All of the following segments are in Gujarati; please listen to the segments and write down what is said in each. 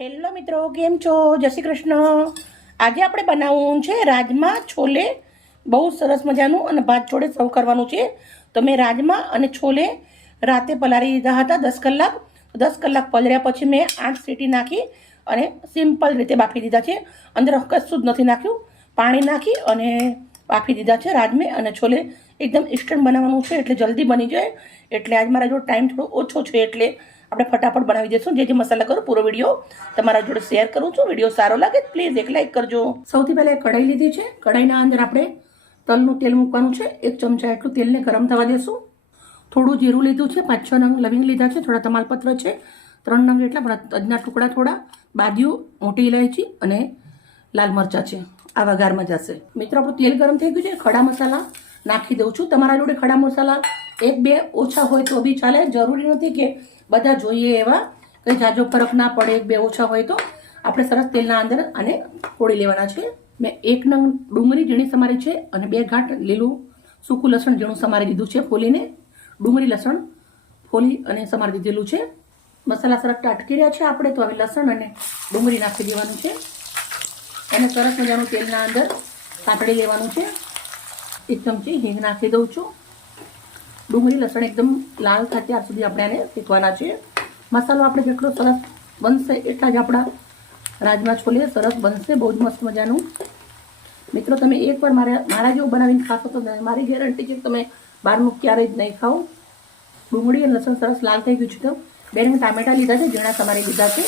હેલો મિત્રો, કેમ છો? જય શ્રી કૃષ્ણ. આજે આપણે બનાવવું છે રાજમા છોલે. બહુ સરસ મજાનું અને ભાત જોડે સર્વ કરવાનું છે. તો મેં રાજમા અને છોલે રાતે પલાળી દીધા હતા 10 કલાક. 10 કલાક પલળ્યા પછી મેં 8 સીટી નાખી અને સિમ્પલ રીતે બાફી દીધા છે. અંદર કશું જ નથી નાખ્યું, પાણી નાખી અને બાફી દીધા છે. રાજમે અને છોલે એકદમ ઇન્સ્ટન્ટ બનાવવાનું છે એટલે જલ્દી બની જાય. એટલે આજ મારા જોડે ટાઈમ થોડો ઓછો છે એટલે આપણે ફટાફટ બનાવી દઈશું. જે મસાલા કરું પૂરો વિડીયો તમારા જોડે શેર કરું છું. વિડીયો સારો લાગે પ્લીઝ એક લાઈક કરજો. સૌથી પહેલાં કઢાઈ લીધી છે. કઢાઈના અંદર આપણે તલનું તેલ મૂકવાનું છે. 1 ચમચા એટલું તેલને ગરમ થવા દેશું. થોડું જીરું લીધું છે, 5-6 નંગ લવિંગ લીધા છે, થોડા તમાલપત્ર છે, 3 નંગ એટલા તજના ટુકડા, થોડા બાદીઓ, મોટી ઇલાયચી અને લાલ મરચાં છે. આ વઘારમાં જશે. મિત્રો આપણું તેલ ગરમ થઈ ગયું છે. ખડા મસાલા નાખી દઉં છું. તમારા જોડે ખડા મસાલા 1-2 ઓછા હોય તો બી ચાલે. જરૂરી નથી કે બધા જોઈએ એવા, કંઈ જાજો ફરક ના પડે. 1-2 ઓછા હોય તો આપણે સરસ તેલના અંદર આને ફોડી લેવાના છે. મેં 1 નંગ ડુંગળી ઝીણી સમારી છે અને 2 ગાંઠ લીલું સૂકું લસણ ઝીણું સમારી દીધું છે. ફોલીને ડુંગળી લસણ ફોલી અને સમારી દીધેલું છે. મસાલા સરસ અટકી રહ્યા છે આપણે, તો હવે લસણ અને ડુંગળી નાખી દેવાનું છે. એને સરસ મજાનું તેલના અંદર સાંતળી લેવાનું છે. 1 ચમચી હિંગ નાખી દઉં છું. ડુંગળી લસણ એકદમ લાલ થાય ત્યાર સુધી આપણે આને શેકવાના છે. મસાલો આપણે જેટલો સરસ બનશે એટલા જ આપણા રાજમા છોલે સરસ બનશે. બહુ જ મસ્ત મજાનું. મિત્રો તમે એકવાર મારા જેવું બનાવીને ખાશો તો મારી ગેરંટી છે કે તમે બહારનું ક્યારેય જ નહીં ખાઓ. ડુંગળી અને લસણ સરસ લાલ થઈ ગયું છે. તો 2 નંગ ટામેટા લીધા છે, ઝીણા સમારી લીધા છે.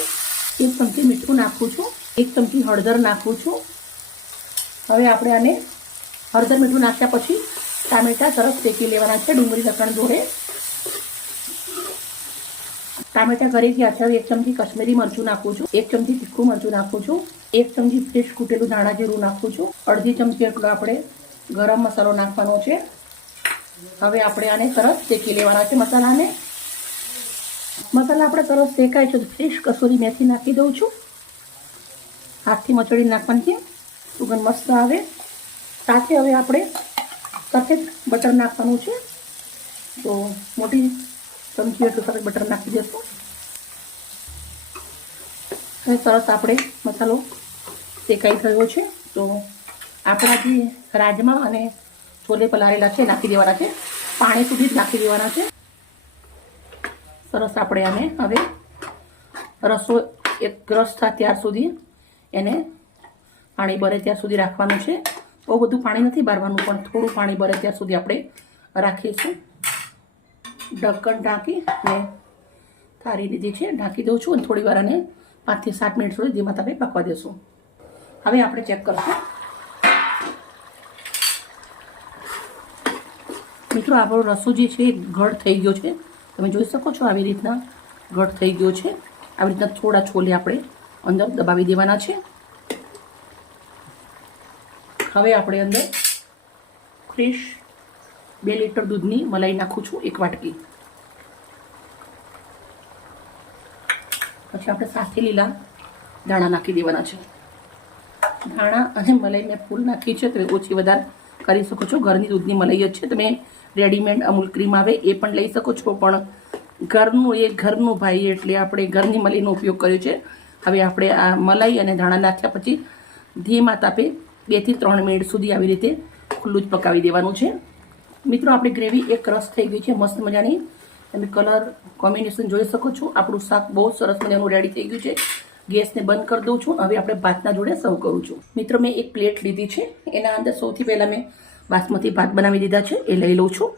1 ચમચી મીઠું નાખું છું. 1 ચમચી હળદર નાખું છું. હવે આપણે આને હળદર મીઠું નાખ્યા પછી ટામેટા સરસ શેકી લેવાના છે ડુંગળી લસણ જોડે. ટામેટા કરી ગયા છે. હવે 1 ચમચી કશ્મીરી મરચું નાખું છું. 1 ચમચી તીખું મરચું નાખું છું. 1 ચમચી ફ્રેશ કૂટેલું ધાણા જીરું નાખું છું. અડધી ચમચી એટલો આપણે ગરમ મસાલો નાખવાનો છે. હવે આપણે આને સરસ શેકી લેવાના છે. મસાલા આપણે સરસ શેકાય છે તો ફ્રેશ કસૂરી મેથી નાખી દઉં છું. હાથથી મચડી નાખવાની છે, સુગંધ મસ્ત આવે. સાથે હવે આપણે સફેદ બટર નાખવાનું છે. તો મોટી ચમચી એટલું સફેદ બટર નાખી દઈશું. હવે સરસ આપણે મસાલો શેકાઈ થયો છે. તો આપણા જે રાજમા અને છોલે પલાળેલા છે નાખી દેવાના છે. પાણી સુધી જ નાખી દેવાના છે. સરસ આપણે આને હવે રસો એક રસ થાય ત્યાર સુધી એને પાણી બળે ત્યાં સુધી રાખવાનું છે. બહુ બધું પાણી નથી બારવાનું, પણ થોડું પાણી બળે ત્યાં સુધી આપણે રાખીશું. ઢક્કણ ઢાંકી અને થાળી લીધી છે, ઢાંકી દઉં છું અને થોડી વાર આને 5 થી 7 મિનિટ સુધી ધીમા તાપે પકવા દેશું. હવે આપણે ચેક કરશું. મિત્રો આપણો રસો જે છે એ ઘટ થઈ ગયો છે. તમે જોઈ શકો છો આવી રીતના ઘટ થઈ ગયો છે. આવી રીતના થોડા છોલે આપણે અંદર દબાવી દેવાના છે. હવે આપણે અંદર ફ્રેશ 2 લીટર દૂધની મલાઈ નાખું છું, 1 વાટકી. પછી આપણે સાથે લીલા દાણા નાખી દેવાના છે. દાણા અને મલાઈ મેં ફૂલ નાખી છે, તમે ઓછી વધારે કરી શકો છો. ઘરની દૂધની મલાઈ જ છે. તમે રેડીમેડ અમૂલ ક્રીમ આવે એ પણ લઈ શકો છો, પણ ઘરનું ભાઈ એટલે આપણે ઘરની મલાઈનો ઉપયોગ કર્યો છે. હવે આપણે આ મલાઈ અને દાણા નાખ્યા પછી ધીમા તાપે 2 થી 3 મિનિટ સુધી આવી રીતે ખુલ્લું જ પકાવી દેવાનું છે. મિત્રો આપણી ગ્રેવી એક રસ થઈ ગઈ છે મસ્ત મજાની. તમે કલર કોમ્બિનેશન જોઈ શકો છો. આપણું શાક બહુ સરસ મજાનું રેડી થઈ ગયું છે. ગેસને બંધ કરી દઉં છું. હવે આપણે ભાતના જોડે સર્વ કરું છું. મિત્રો મેં એક પ્લેટ લીધી છે. એના અંદર સૌથી પહેલાં મેં બાસમતી ભાત બનાવી દીધા છે, એ લઈ લઉં છું.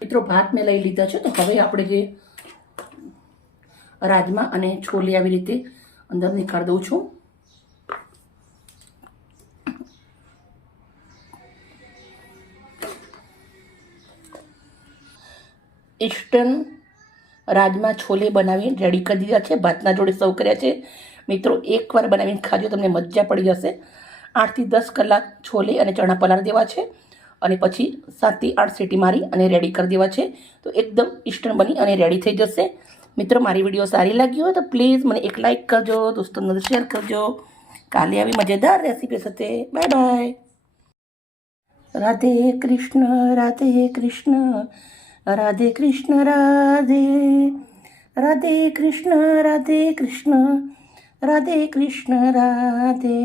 મિત્રો ભાત મેં લઈ લીધા છે. તો હવે આપણે જે રાજમા અને છોલે આવી રીતે અંદર નીકાળી દઉં છું. ઇન્સ્ટન્ટ રાજમા છોલે બનાવી રેડી કરી દીધા છે. ભાતના જોડે સર્વ કર્યા છે. મિત્રો એકવાર બનાવીને ખાજો, તમને મજા પડી જશે. 8 થી 10 કલાક છોલે અને ચણા પલાળી દેવા છે અને પછી 7 થી 8 સીટી મારી અને રેડી કરી દેવા છે. તો એકદમ ઇન્સ્ટન્ટ બની અને રેડી થઈ જશે. મિત્રો મારી વિડીયો સારી લાગી હોય તો પ્લીઝ મને એક લાઈક કરજો, દોસ્તોને શેર કરજો. કાલે આવી મજેદાર રેસીપી સાથે. Bye bye. રાધે કૃષ્ણ રાધે કૃષ્ણ. રાધે કૃષ્ણ રાધે રાધે કૃષ્ણ રાધે કૃષ્ણ રાધે કૃષ્ણ રાધે